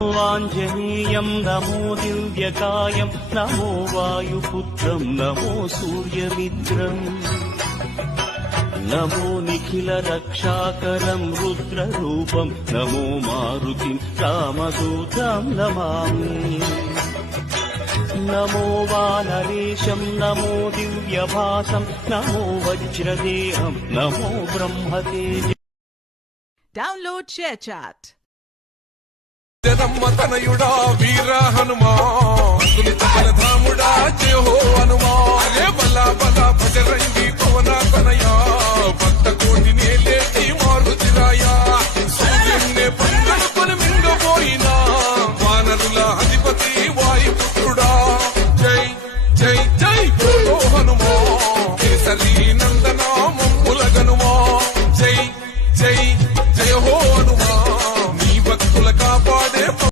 Anjaneyam నమో దివ్యకాయం నమో వాయుపుత్రం నమో సూర్యమిత్రం నమో Nikhila రక్షాకరం రుద్రరూపం నమో మారుతిం రామదూతం నమామి నమో వానరేశం నమో దివ్యభాసం నమో వజ్రదేహం నమో Brahmateja. Download ShareChat. జనమ్మ తనయుడా వీర Hanuman